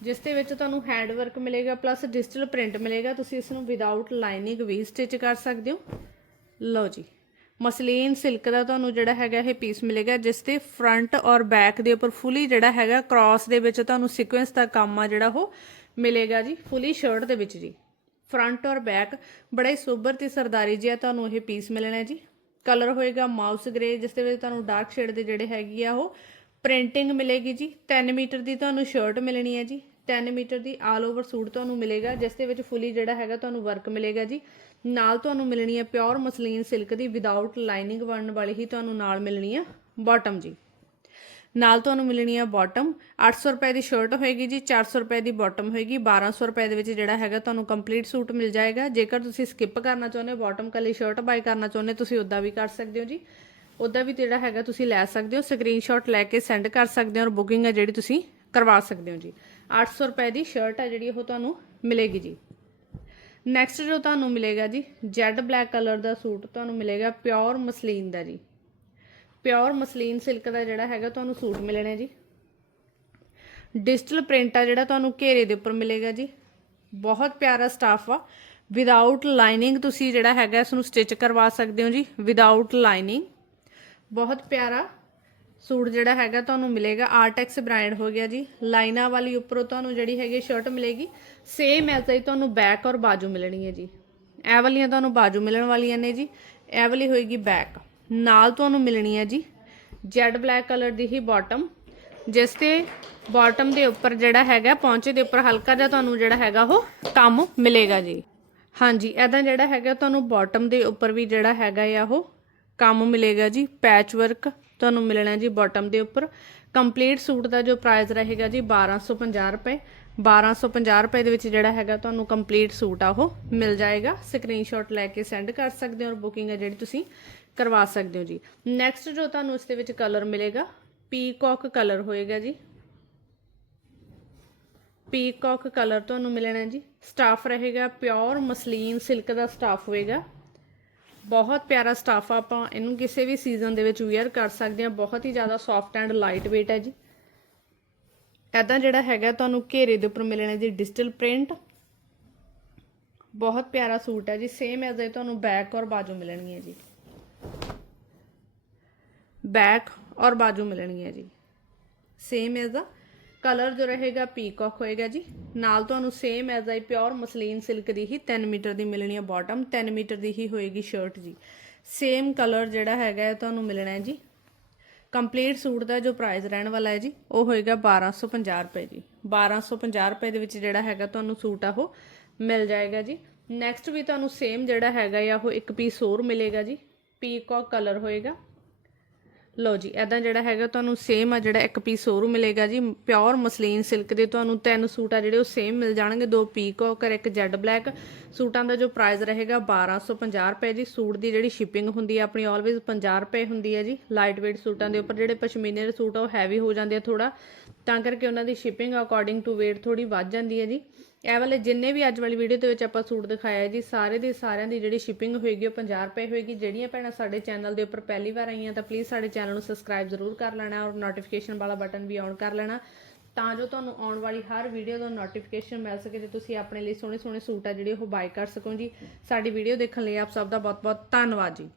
ਜਿਸ ਦੇ ਵਿੱਚ ਤੁਹਾਨੂੰ ਹੈਂਡ ਵਰਕ ਮਿਲੇਗਾ ਪਲੱਸ ਡਿਜੀਟਲ ਪ੍ਰਿੰਟ ਮਿਲੇਗਾ। ਤੁਸੀਂ ਇਸ ਨੂੰ ਵਿਦਆਊਟ ਲਾਈਨਿੰਗ ਵੀ ਸਟਿਚ ਕਰ ਸਕਦੇ ਹੋ। ਲਓ ਜੀ, ਮਸਲੀਨ ਸਿਲਕ ਦਾ ਤੁਹਾਨੂੰ ਜਿਹੜਾ ਹੈਗਾ ਇਹ ਪੀਸ ਮਿਲੇਗਾ, ਜਿਸ 'ਤੇ ਫਰੰਟ ਔਰ ਬੈਕ ਦੇ ਉੱਪਰ ਫੁੱਲੀ ਜਿਹੜਾ ਹੈਗਾ ਕ੍ਰਾਸ ਦੇ ਵਿੱਚ ਤੁਹਾਨੂੰ ਸੀਕੁਐਂਸ ਦਾ ਕੰਮ ਆ ਜਿਹੜਾ ਉਹ ਮਿਲੇਗਾ ਜੀ ਫੁੱਲੀ ਸ਼ਰਟ ਦੇ ਵਿੱਚ ਜੀ। ਫਰੰਟ ਔਰ ਬੈਕ ਬੜਾ ਹੀ ਸੋਬਰ ਤੇ ਸਰਦਾਰੀ ਜਿਹਾ ਤੁਹਾਨੂੰ ਇਹ ਪੀਸ ਮਿਲਣਾ ਜੀ। ਕਲਰ ਹੋਏਗਾ ਮਾਊਸ ਗ੍ਰੇ, ਜਿਸ ਦੇ ਵਿੱਚ ਤੁਹਾਨੂੰ ਡਾਰਕ ਸ਼ੇਡ ਦੇ ਜਿਹੜੇ ਹੈਗੀ ਆ ਉਹ ਪ੍ਰਿੰਟਿੰਗ ਮਿਲੇਗੀ ਜੀ। 3 ਮੀਟਰ ਦੀ ਤੁਹਾਨੂੰ ਸ਼ਰਟ ਮਿਲਣੀ ਹੈ ਜੀ। 10 ਮੀਟਰ ਦੀ ਆਲ ਓਵਰ ਸੂਟ ਤੁਹਾਨੂੰ ਮਿਲੇਗਾ, ਜਿਸ ਦੇ ਵਿੱਚ ਫੁੱਲੀ ਜਿਹੜਾ ਹੈਗਾ ਤੁਹਾਨੂੰ ਵਰਕ ਮਿਲੇਗਾ ਜੀ। ਨਾਲ ਤੁਹਾਨੂੰ ਮਿਲਣੀ ਹੈ ਪਿਓਰ ਮਸਲੀਨ ਸਿਲਕ ਦੀ ਵਿਦਆਊਟ ਲਾਈਨਿੰਗ ਬਣਨ ਵਾਲੀ ਹੀ ਤੁਹਾਨੂੰ ਨਾਲ ਮਿਲਣੀ ਹੈ ਬਾਟਮ ਜੀ। ਨਾਲ ਤੁਹਾਨੂੰ ਮਿਲਣੀ ਹੈ ਬਾਟਮ 800 ਰੁਪਏ ਦੀ ਸ਼ਰਟ ਹੋਏਗੀ ਜੀ 400 ਰੁਪਏ ਦੀ ਬਾਟਮ ਹੋਏਗੀ। 1200 ਰੁਪਏ ਦੇ ਵਿੱਚ ਜਿਹੜਾ ਹੈਗਾ ਤੁਹਾਨੂੰ ਕੰਪਲੀਟ ਸੂਟ ਮਿਲ ਜਾਏਗਾ। ਜੇਕਰ ਤੁਸੀਂ ਸਕਿਪ ਕਰਨਾ ਚਾਹੁੰਦੇ ਹੋ ਬਾਟਮ ਕੱਲੀ ਸ਼ਰਟ ਬਾਈ ਕਰਨਾ ਚਾਹੁੰਦੇ ਹੋ, ਤੁਸੀਂ ਉਦਾਂ ਵੀ ਕਰ ਸਕਦੇ ਹੋ ਜੀ। ਉਦਾਂ ਵੀ ਜਿਹੜਾ ਹੈਗਾ ਤੁਸੀਂ ਲੈ ਸਕਦੇ ਹੋ ਸਕਰੀਨਸ਼ਾਟ ਲੈ ਕੇ ਸੈਂਡ ਕਰ ਸਕਦੇ ਹੋ ਔਰ ਬੁਕਿੰਗ ਹੈ ਜਿਹੜੀ ਤੁਸੀਂ ਕਰਵਾ ਸਕਦੇ ਹੋ ਜੀ। 800 ਰੁਪਏ ਦੀ ਸ਼ਰਟ ਹੈ ਜਿਹੜੀ ਉਹ ਤੁਹਾਨੂੰ ਮਿਲੇਗੀ ਜੀ। ਨੈਕਸਟ ਜੋ ਤੁਹਾਨੂੰ ਮਿਲੇਗਾ ਜੀ ਜੈਡ ਬਲੈਕ ਕਲਰ ਦਾ ਸੂਟ ਤੁਹਾਨੂੰ ਮਿਲੇਗਾ ਪਿਓਰ ਮਸਲੀਨ ਦਾ ਜੀ। ਪਿਓਰ ਮਸਲੀਨ ਸਿਲਕ ਦਾ ਜਿਹੜਾ ਹੈਗਾ, ਤੁਹਾਨੂੰ ਸੂਟ ਮਿਲਣਾ ਜੀ। ਡਿਜੀਟਲ ਪ੍ਰਿੰਟ ਆ ਜਿਹੜਾ, ਤੁਹਾਨੂੰ ਘੇਰੇ ਦੇ ਉੱਪਰ ਮਿਲੇਗਾ ਜੀ। ਬਹੁਤ ਪਿਆਰਾ ਸਟਾਫ ਆ। ਵਿਦਆਊਟ ਲਾਈਨਿੰਗ ਤੁਸੀਂ ਜਿਹੜਾ ਹੈਗਾ, ਇਸ ਨੂੰ ਸਟਿਚ ਕਰਵਾ ਸਕਦੇ ਹੋ ਜੀ। ਵਿਦਆਊਟ ਲਾਈਨਿੰਗ ਬਹੁਤ ਪਿਆਰਾ ਸੂਟ ਜਿਹੜਾ ਹੈਗਾ, ਤੁਹਾਨੂੰ ਮਿਲੇਗਾ। ਆਰਟੈਕਸ ਬ੍ਰਾਂਡ ਹੋ ਗਿਆ ਜੀ। ਲਾਈਨਾਂ ਵਾਲੀ ਉੱਪਰੋਂ ਤੁਹਾਨੂੰ ਜਿਹੜੀ ਹੈਗੀ ਸ਼ਰਟ ਮਿਲੇਗੀ। ਸੇਮ ਐਸਾ ਹੀ ਤੁਹਾਨੂੰ ਬੈਕ ਔਰ ਬਾਜੂ ਮਿਲਣੀ ਹੈ ਜੀ। ਇਹ ਵਾਲੀਆਂ ਤੁਹਾਨੂੰ ਬਾਜੂ ਮਿਲਣ ਵਾਲੀਆਂ ਨੇ ਜੀ। ਇਹ ਵਾਲੀ ਹੋਏਗੀ ਬੈਕ ਨਾਲ ਤੁਹਾਨੂੰ ਮਿਲਣੀ ਹੈ ਜੀ ਜੈਡ ਬਲੈਕ ਕਲਰ ਦੀ ਹੀ ਬਾਟਮ ਜਿਸ ਤੇ ਬਾਟਮ ਦੇ ਉੱਪਰ ਜਿਹੜਾ ਹੈਗਾ, ਪੌਂਚੇ ਦੇ ਉੱਪਰ ਹਲਕਾ ਜਿਹਾ ਤੁਹਾਨੂੰ ਜਿਹੜਾ ਹੈਗਾ ਉਹ ਕੰਮ ਮਿਲੇਗਾ ਜੀ। ਹਾਂਜੀ ਐਦਾਂ ਜਿਹੜਾ ਹੈਗਾ, ਤੁਹਾਨੂੰ ਬਾਟਮ ਦੇ ਉੱਪਰ ਵੀ ਜਿਹੜਾ ਹੈਗਾ ਆ ਉਹ ਕੰਮ ਮਿਲੇਗਾ ਜੀ। ਪੈਚ ਵਰਕ ਤੁਹਾਨੂੰ ਮਿਲਣਾ ਜੀ ਬਾਟਮ ਦੇ ਉੱਪਰ। ਕੰਪਲੀਟ ਸੂਟ ਦਾ ਜੋ ਪ੍ਰਾਈਸ ਰਹੇਗਾ ਜੀ 1250 ਰੁਪਏ। 1250 ਰੁਪਏ ਦੇ ਵਿੱਚ ਜਿਹੜਾ ਹੈਗਾ, ਤੁਹਾਨੂੰ ਕੰਪਲੀਟ ਸੂਟ ਆ ਉਹ ਮਿਲ ਜਾਏਗਾ। ਸਕਰੀਨਸ਼ਾਟ ਲੈ ਕੇ ਸੈਂਡ ਕਰ ਸਕਦੇ ਹੋ ਔਰ ਬੁਕਿੰਗ ਆ ਜਿਹੜੀ ਤੁਸੀਂ ਕਰਵਾ ਸਕਦੇ ਹੋ ਜੀ। ਨੈਕਸਟ ਜੋ ਤੁਹਾਨੂੰ ਇਸ ਦੇ ਵਿੱਚ ਕਲਰ ਮਿਲੇਗਾ ਪੀਕੌਕ ਕਲਰ ਹੋਏਗਾ ਜੀ। ਪੀਕੌਕ ਕਲਰ ਤੁਹਾਨੂੰ ਮਿਲਣਾ ਜੀ। ਸਟਾਫ ਰਹੇਗਾ ਪਿਓਰ ਮਸਲੀਨ ਸਿਲਕ ਦਾ ਸਟਾਫ ਹੋਏਗਾ। ਬਹੁਤ ਪਿਆਰਾ ਸਟਾਫ ਆਪਾਂ, ਇਹਨੂੰ ਕਿਸੇ ਵੀ ਸੀਜ਼ਨ ਦੇ ਵਿੱਚ ਵੇਅਰ ਕਰ ਸਕਦੇ ਹਾਂ। ਬਹੁਤ ਹੀ ਜ਼ਿਆਦਾ ਸੌਫਟ ਐਂਡ ਲਾਈਟ weight ਹੈ ਜੀ। ਐਦਾਂ ਜਿਹੜਾ ਹੈਗਾ, ਤੁਹਾਨੂੰ ਘੇਰੇ ਦੇ ਉੱਪਰ ਮਿਲਣਾ ਜੀ ਡਿਜੀਟਲ ਪ੍ਰਿੰਟ ਬਹੁਤ ਪਿਆਰਾ ਸੂਟ ਹੈ ਜੀ। ਸੇਮ ਐਜ਼ ਇਹ ਤੁਹਾਨੂੰ ਬੈਕ ਔਰ ਬਾਜੂ ਮਿਲਣਗੀਆਂ ਜੀ। ਬੈਕ ਔਰ ਬਾਜੂ ਮਿਲਣਗੀਆਂ ਜੀ। ਸੇਮ ਐਜ਼ ਦਾ ਕਲਰ ਜੋ ਰਹੇਗਾ ਪੀਕੌਕ ਹੋਏਗਾ ਜੀ। ਨਾਲ ਤੁਹਾਨੂੰ same as I pure muslin silk ਦੀ ਹੀ 3 ਮੀਟਰ ਦੀ ਮਿਲਣੀ ਹੈ ਬਾਟਮ 3 ਮੀਟਰ ਦੀ ਹੀ ਹੋਏਗੀ ਸ਼ਰਟ ਜੀ। ਸੇਮ ਕਲਰ ਜਿਹੜਾ ਹੈਗਾ ਹੈ ਤੁਹਾਨੂੰ ਮਿਲਣਾ ਹੈ ਜੀ। ਕੰਪਲੀਟ ਸੂਟ ਦਾ ਜੋ ਪ੍ਰਾਈਸ ਰਹਿਣ ਵਾਲਾ ਹੈ ਜੀ, ਉਹ ਹੋਏਗਾ 1250 ਰੁਪਏ ਜੀ। 1250 ਰੁਪਏ ਦੇ ਵਿੱਚ ਜਿਹੜਾ ਹੈਗਾ ਤੁਹਾਨੂੰ ਸੂਟ ਆ ਉਹ ਮਿਲ ਜਾਏਗਾ ਜੀ। ਨੈਕਸਟ ਵੀ ਤੁਹਾਨੂੰ ਸੇਮ ਜਿਹੜਾ ਹੈਗਾ ਆ, ਉਹ ਇੱਕ ਪੀਸ ਹੋਰ ਮਿਲੇਗਾ ਜੀ। ਪੀਕੌਕ ਕਲਰ ਹੋਏਗਾ। ਲਓ ਜੀ ਐਦਾਂ ਜਿਹੜਾ ਹੈਗਾ ਤੁਹਾਨੂੰ ਸੇਮ ਆ ਜਿਹੜਾ ਇੱਕ ਪੀਸ ਹੋਰ ਮਿਲੇਗਾ ਜੀ। ਪਿਓਰ ਮਸਲੀਨ ਸਿਲਕ ਦੇ ਤੁਹਾਨੂੰ ਤਿੰਨ ਸੂਟ ਆ ਜਿਹੜੇ ਉਹ ਸੇਮ ਮਿਲ ਜਾਣਗੇ। ਦੋ ਪੀਕੌਕ ਔਰ ਇੱਕ ਜੈਡ ਬਲੈਕ ਸੂਟਾਂ ਦਾ ਜੋ ਪ੍ਰਾਈਸ ਰਹੇਗਾ 1250 ਰੁਪਏ ਜੀ। ਸੂਟ ਦੀ ਜਿਹੜੀ ਸ਼ਿਪਿੰਗ ਹੁੰਦੀ ਆ, ਆਪਣੀ ਆਲਵੇਜ਼ 50 ਰੁਪਏ ਹੁੰਦੀ ਹੈ ਜੀ। ਲਾਈਟ weight ਸੂਟਾਂ ਦੇ ਉੱਪਰ ਜਿਹੜੇ ਪਸ਼ਮੀਨੇ ਦੇ ਸੂਟ ਆ, ਉਹ ਹੈਵੀ ਹੋ ਜਾਂਦੇ ਆ ਥੋੜਾ ਤਾਂ ਕਰਕੇ ਉਹਨਾਂ ਦੀ ਸ਼ਿਪਿੰਗ ਅਕੋਰਡਿੰਗ ਟੂ weight ਥੋੜੀ ਵੱਧ ਜਾਂਦੀ ਹੈ ਜੀ। ਇਹ ਵਾਲੇ ਜਿੰਨੇ ਵੀ ਅੱਜ ਵਾਲੀ ਵੀਡੀਓ ਦੇ ਵਿੱਚ ਆਪਾਂ ਸੂਟ ਦਿਖਾਇਆ ਜੀ, ਸਾਰੇ ਦੇ ਸਾਰਿਆਂ ਦੀ ਜਿਹੜੀ ਸ਼ਿਪਿੰਗ ਹੋਏਗੀ ਉਹ 50 ਰੁਪਏ ਹੋਏਗੀ। ਜਿਹੜੀਆਂ ਭੈਣਾਂ ਸਾਡੇ ਚੈਨਲ ਦੇ ਉੱਪਰ ਪਹਿਲੀ ਵਾਰ ਆਈਆਂ ਤਾਂ ਪਲੀਜ਼ ਸਾਡੇ ਚੈਨਲ ਨੂੰ ਸਬਸਕ੍ਰਾਈਬ ਜ਼ਰੂਰ ਕਰ ਲੈਣਾ ਔਰ ਨੋਟੀਫਿਕੇਸ਼ਨ ਵਾਲਾ ਬਟਨ ਵੀ ਔਨ ਕਰ ਲੈਣਾ। ਤਾਂ ਜੋ ਤੁਹਾਨੂੰ ਆਉਣ ਵਾਲੀ ਹਰ ਵੀਡੀਓ ਦਾ ਨੋਟੀਫਿਕੇਸ਼ਨ ਮਿਲ ਸਕੇ ਤੇ ਤੁਸੀਂ ਆਪਣੇ ਲਈ ਸੋਹਣੇ ਸੋਹਣੇ ਸੂਟ ਆ ਜਿਹੜੇ ਉਹ ਬਾਈ ਕਰ ਸਕੋ ਜੀ। ਸਾਡੀ ਵੀਡੀਓ ਦੇਖਣ ਲਈ ਆਪ ਸਭ ਦਾ ਬਹੁਤ ਬਹੁਤ ਧੰਨਵਾਦ ਜੀ।